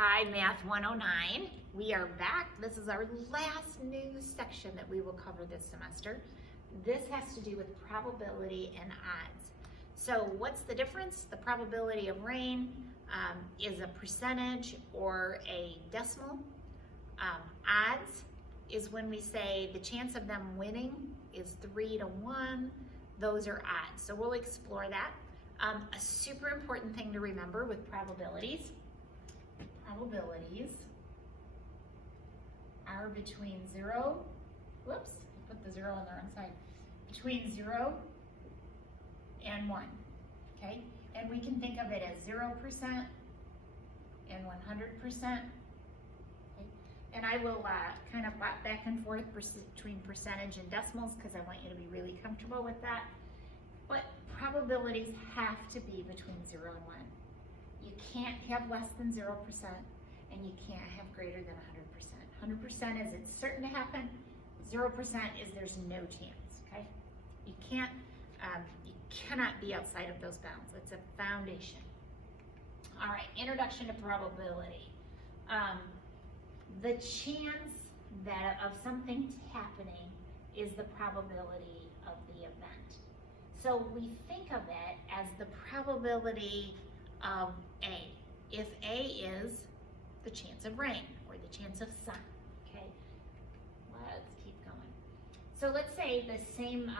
Hi, Math 109. We are back. This is our last news section that we will cover this semester. This has to do with probability and odds. So what's the difference? The probability of rain is a percentage or a decimal. Odds is when we say the chance of them winning is 3 to 1. Those are odds. So we'll explore that. A super important thing to remember with probabilities are between 0, whoops, I put the 0 on the wrong side, between 0 and 1, okay? And we can think of it as 0% and 100%, okay? And I will kind of bop back and forth between percentage and decimals because I want you to be really comfortable with that. But probabilities have to be between 0 and 1. You can't have less than 0% and you can't have greater than 100%. 100% is it's certain to happen. 0% is there's no chance, okay? You cannot be outside of those bounds. It's a foundation. All right, introduction to probability. The chance of something happening is the probability of the event. So we think of it as the probability of A. If A is the chance of rain or the chance of sun, okay? Let's keep going. So let's say the same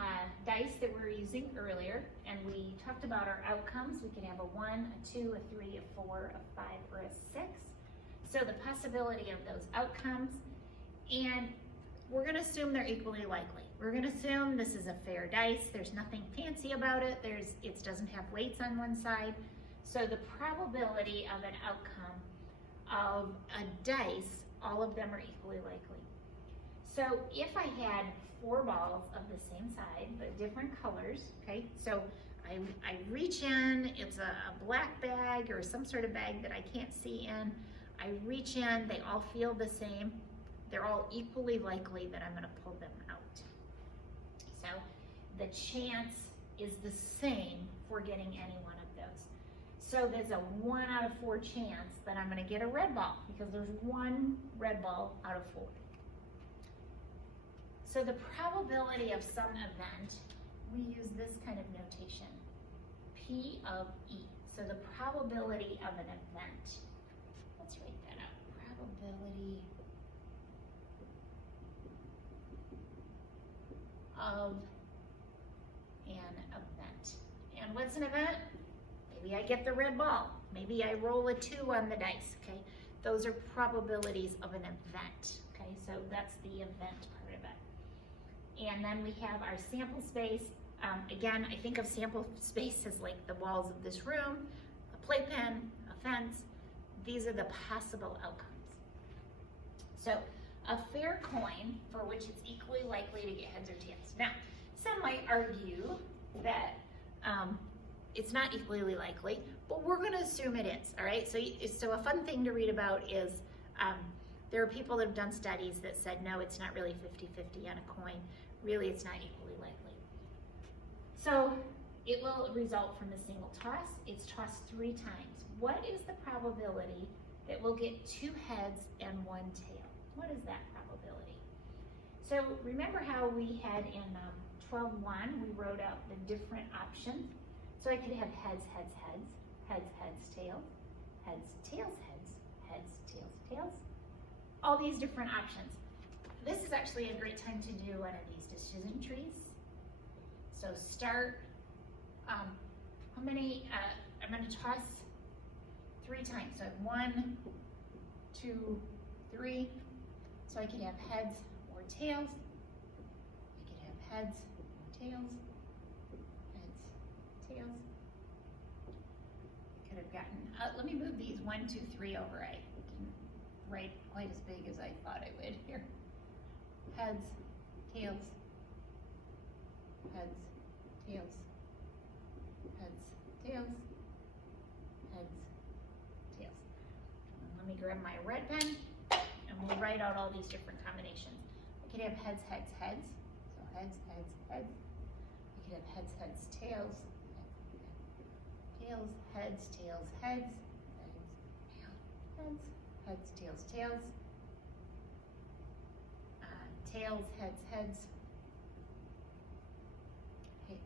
dice that we were using earlier, and we talked about our outcomes. We could have a 1, a 2, a 3, a 4, a 5, or a 6. So the possibility of those outcomes, and we're gonna assume they're equally likely. We're gonna assume this is a fair dice. There's nothing fancy about it. It doesn't have weights on one side. So the probability of an outcome of a dice, all of them are equally likely. So if I had 4 balls of the same size, but different colors, okay? So I reach in, it's a black bag or some sort of bag that I can't see in. I reach in, they all feel the same. They're all equally likely that I'm gonna pull them out. So the chance is the same for getting any one of those. So there's a 1 out of 4 chance that I'm gonna get a red ball because there's 1 red ball out of 4. So the probability of some event, we use this kind of notation, P of E. So the probability of an event, let's write that out, probability of an event. And what's an event? Maybe I get the red ball. Maybe I roll a 2 on the dice, okay? Those are probabilities of an event, okay? So that's the event part of it. And then we have our sample space. Again, I think of sample space as like the walls of this room, a playpen, a fence. These are the possible outcomes. So a fair coin for which it's equally likely to get heads or tails. Now, some might argue that it's not equally likely, but we're gonna assume it is, all right? So a fun thing to read about is there are people that have done studies that said, no, it's not really 50-50 on a coin. Really, it's not equally likely. So it will result from a single toss. It's tossed 3 times. What is the probability that we'll get 2 heads and 1 tail? What is that probability? So remember how we had in 12.1, we wrote out the different options. So I could have heads, heads, heads, heads, heads, tails, heads, tails, heads, heads, tails, tails. All these different options. This is actually a great time to do one of these decision trees. So start, how many, I'm gonna toss 3 times. So I have 1, 2, 3. So I could have heads or tails. I could have heads or tails. Heads, tails. I could have gotten, let me move these 1, 2, 3 over. I didn't write quite as big as I thought I would here. Heads, tails, heads, tails, heads, tails, heads, tails. And let me grab my red pen and we'll write out all these different combinations. I could have heads, heads, heads. So heads, heads, heads. I could have heads, heads, tails, tails, heads, tails, heads, heads, tails, heads, heads, tails, tails. Tails, heads, heads.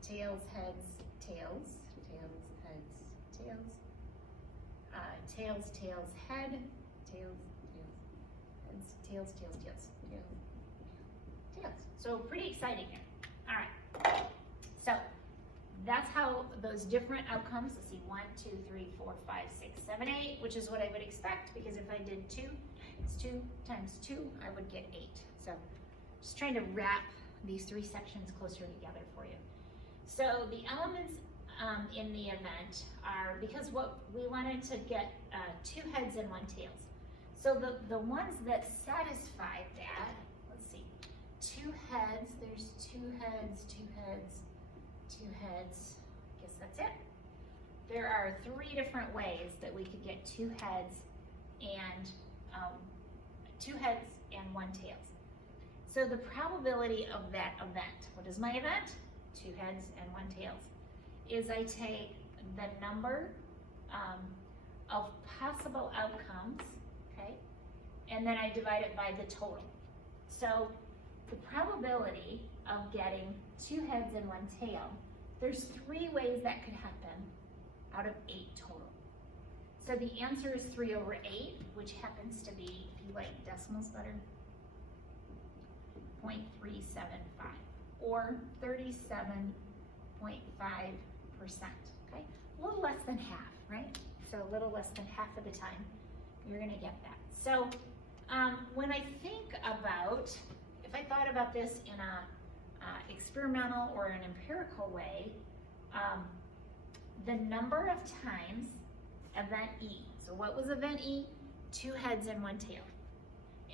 Tails, heads, tails. Tails, heads, tails. Tails, tails, head. Tails, tails, heads, tails, tails, tails, tails, tails. So pretty exciting here. All right. So that's how those different outcomes, let's see, 1, 2, 3, 4, 5, 6, 7, 8, which is what I would expect, because if I did 2 times 2 times 2, I would get 8. So just trying to wrap these 3 sections closer together for you. So the elements in the event are, because what we wanted to get 2 heads and 1 tails. So the ones that satisfy that, let's see, 2 heads, there's 2 heads, 2 heads, 2 heads, I guess that's it. There are 3 different ways that we could get 2 heads and 1 tails. So the probability of that event, what is my event? 2 heads and 1 tails, is I take the number of possible outcomes, okay, and then I divide it by the total. So the probability of getting 2 heads and 1 tail, there's 3 ways that could happen out of 8 total. So the answer is 3 over 8, which happens to be, if you like decimals better, 0.375, or 37.5%, okay? A little less than half, right? So a little less than half of the time, you're gonna get that. So when I think about, if I thought about this in a experimental or an empirical way, the number of times event E, so what was event E? 2 heads and 1 tail.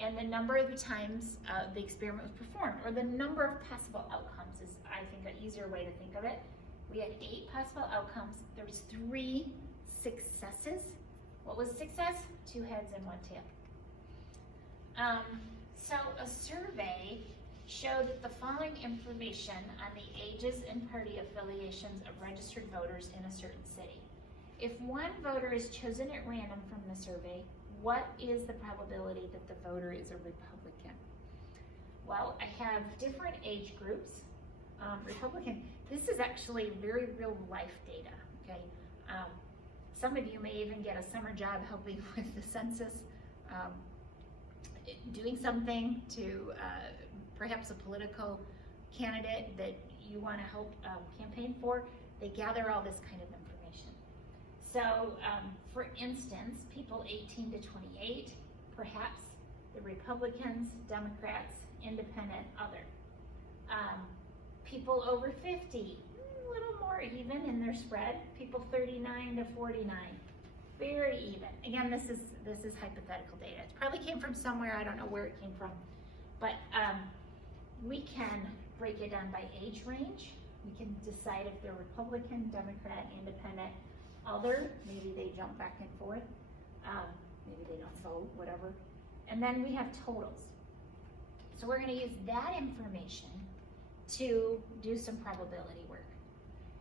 And the number of the times the experiment was performed, or the number of possible outcomes is, I think, an easier way to think of it. We had 8 possible outcomes. There was 3 successes. What was success? 2 heads and 1 tail. So a survey showed that the following information on the ages and party affiliations of registered voters in a certain city. If one voter is chosen at random from the survey, what is the probability that the voter is a Republican? Well, I have different age groups. Republican, this is actually very real life data, okay? Some of you may even get a summer job helping with the census, doing something to perhaps a political candidate that you want to help campaign for. They gather all this kind of information. So, for instance, people 18 to 28, perhaps the Republicans, Democrats, Independent, other. People over 50, a little more even in their spread. People 39 to 49, very even. Again, this is hypothetical data. It probably came from somewhere. I don't know where it came from, but we can break it down by age range. We can decide if they're Republican, Democrat, Independent, other. Maybe they jump back and forth. Maybe they don't vote, whatever. And then we have totals. So we're going to use that information to do some probability work.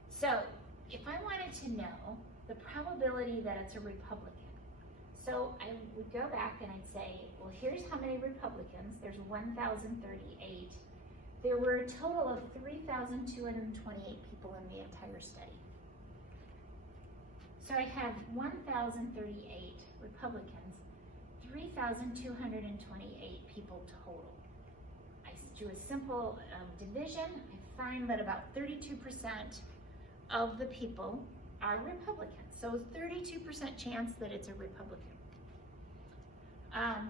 So if I wanted to know the probability that it's a Republican, so I would go back and I'd say, well, here's how many Republicans. There's 1,038. There were a total of 3,228 people in the entire study. So I have 1,038 Republicans, 3,228 people total. I do a simple division. I find that about 32% of the people are Republicans. So 32% chance that it's a Republican. I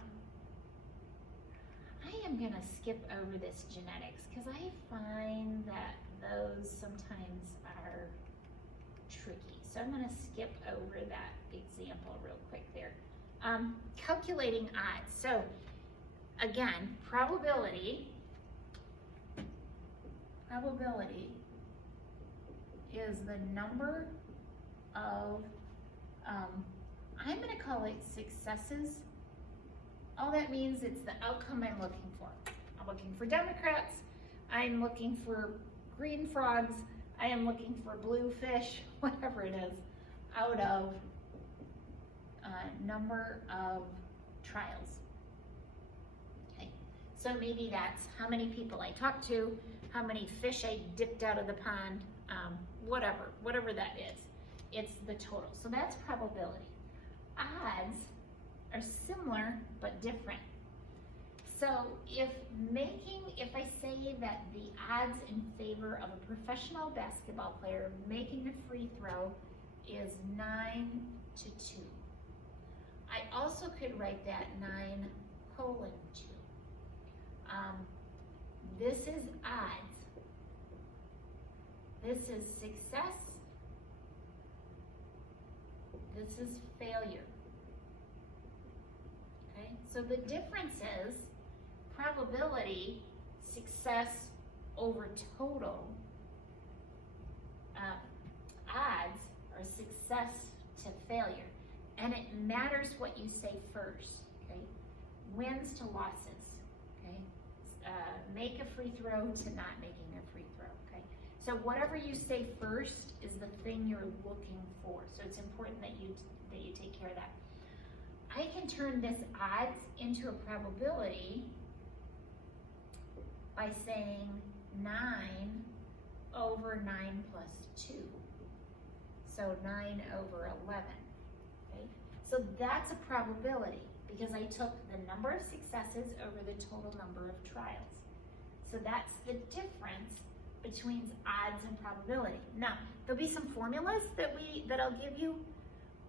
am going to skip over this genetics because I find that those sometimes are tricky. So I'm going to skip over that example real quick there. Calculating odds. So again, probability is the number of, I'm going to call it successes. All that means it's the outcome I'm looking for. I'm looking for Democrats. I'm looking for green frogs. I am looking for blue fish, whatever it is, out of number of trials. Okay, so maybe that's how many people I talked to, how many fish I dipped out of the pond, whatever that is. It's the total. So that's probability. Odds are similar but different. So if I say that the odds in favor of a professional basketball player making a free throw is 9 to 2. I also could write that 9:2. This is odds. This is success. This is failure. Okay, so the difference is probability, success over total. Odds are success to failure. And it matters what you say first, okay? Wins to losses, okay? Make a free throw to not making a free throw, okay? So whatever you say first is the thing you're looking for. So it's important that you take care of that. I can turn this odds into a probability by saying 9 over 9 plus 2. So 9 over 11. Okay? So that's a probability because I took the number of successes over the total number of trials. So that's the difference between odds and probability. Now, there'll be some formulas that I'll give you,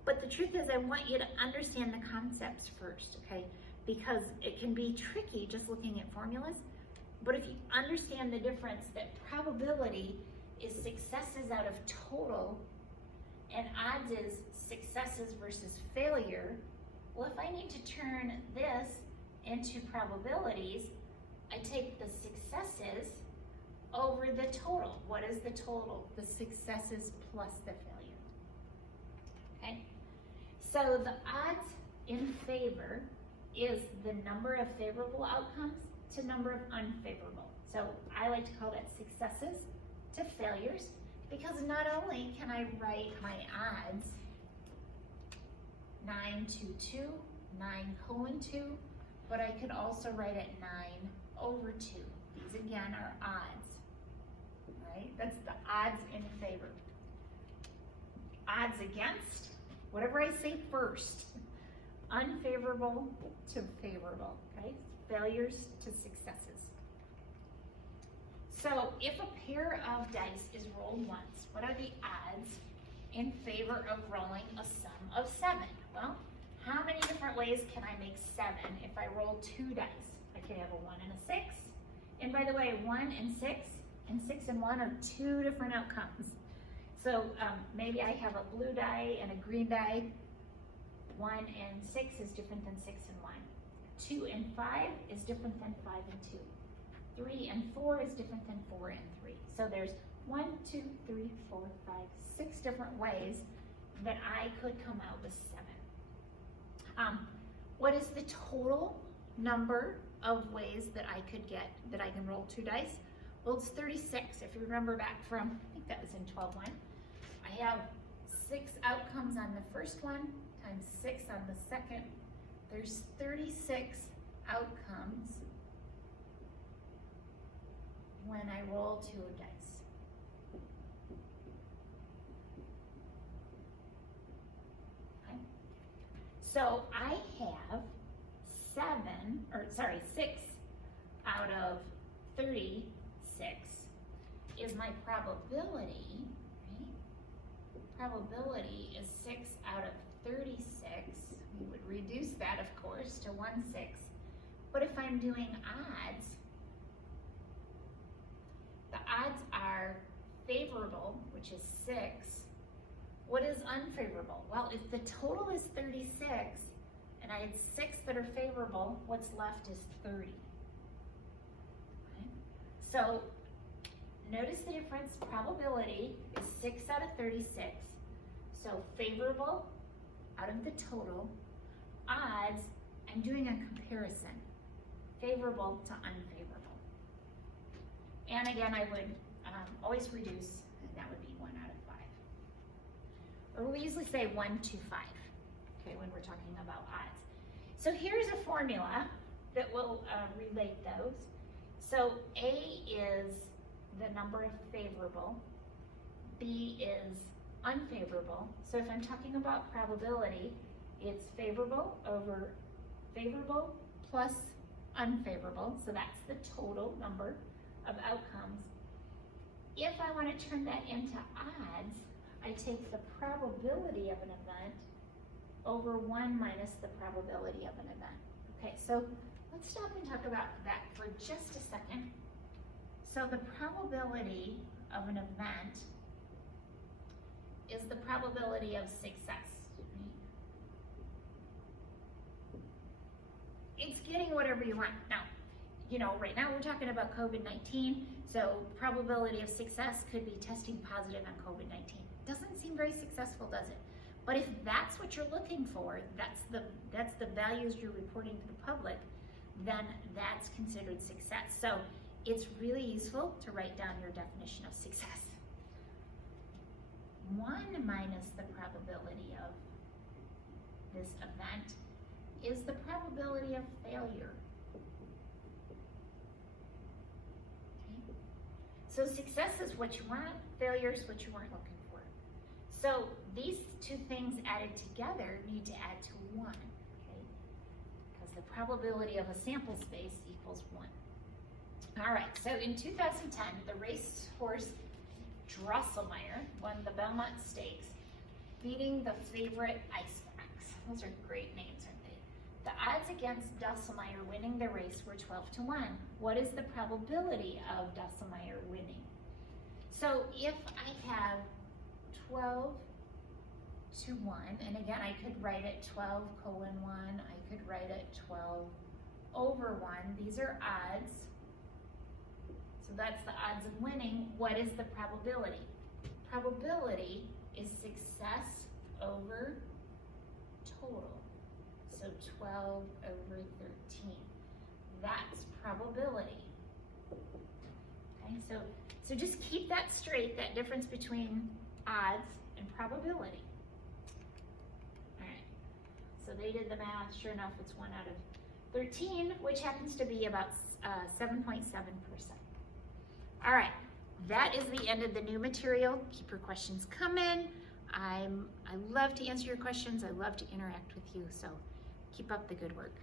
but the truth is I want you to understand the concepts first, okay? Because it can be tricky just looking at formulas, but if you understand the difference that probability is successes out of total and odds is successes versus failure, well, if I need to turn this into probabilities, I take the successes over the total. What is the total? The successes plus the failure. Okay? So the odds in favor is the number of favorable outcomes to number of unfavorable. So I like to call that successes to failures because not only can I write my odds 9 to 2, 9:2, but I could also write it 9 over 2. These again are odds, right? That's the odds in favor. Odds against, whatever I say first, unfavorable to favorable, okay? Failures to successes. So if a pair of dice is rolled once, what are the odds in favor of rolling a sum of 7? Well, how many different ways can I make 7 if I roll 2 dice? I could have a 1 and a 6. And by the way, 1 and 6 and 1 are 2 different outcomes. So maybe I have a blue die and a green die. 1 and 6 is different than 6 and 1. 2 and 5 is different than 5 and 2. 3 and 4 is different than 4 and 3. So there's 1, 2, 3, 4, 5, 6 different ways that I could come out with 7. What is the total number of ways that I can roll 2 dice? Well, it's 36. If you remember back from, I think that was in 12-1. I have 6 outcomes on the first one times 6 on the second. There's 36 outcomes when I roll 2 dice. Okay. So I have 6 out of 36 is my probability, right? Probability is 6 out of 36. We would reduce that, of course, to 1/6. But if I'm doing odds, the odds are favorable, which is 6. What is unfavorable? Well, if the total is 36, and I had 6 that are favorable, what's left is 30. Okay? So notice the difference. Probability is 6 out of 36. So favorable out of the total. Odds, I'm doing a comparison. Favorable to unfavorable. And again, I would always reduce, and that would be 1 out of 5. Or we usually say 1 to 5, okay, when we're talking about odds. So here's a formula that will relate those. So A is the number of favorable, B is unfavorable. So if I'm talking about probability, it's favorable over favorable plus unfavorable. So that's the total number of outcomes. If I want to turn that into odds, I take the probability of an event over 1 minus the probability of an event. Okay, so let's stop and talk about that for just a second. So the probability of an event is the probability of success. It's getting whatever you want. Now, right now we're talking about COVID-19, so probability of success could be testing positive on COVID-19. Doesn't seem very successful, does it? But if that's what you're looking for, that's the values you're reporting to the public, then that's considered success. So it's really useful to write down your definition of success. 1 minus the probability of this event is the probability of failure. Okay? So success is what you want, failure is what you weren't looking for. So these two things added together need to add to 1, okay? Because the probability of a sample space equals 1. All right, so in 2010, the racehorse Drosselmeyer won the Belmont Stakes, beating the favorite Icebacks. Those are great names, aren't they? The odds against Drosselmeyer winning the race were 12-1. What is the probability of Drosselmeyer winning? So if I have 12-1, and again, I could write it 12:1, I could write it 12/1. These are odds. So that's the odds of winning. What is the probability? Probability is success over total. So 12/13. That's probability. Okay, so just keep that straight, that difference between odds and probability. All right, so they did the math. Sure enough, it's 1 out of 13, which happens to be about 7.7%. All right, that is the end of the new material. Keep your questions coming. I love to answer your questions. I love to interact with you, so keep up the good work.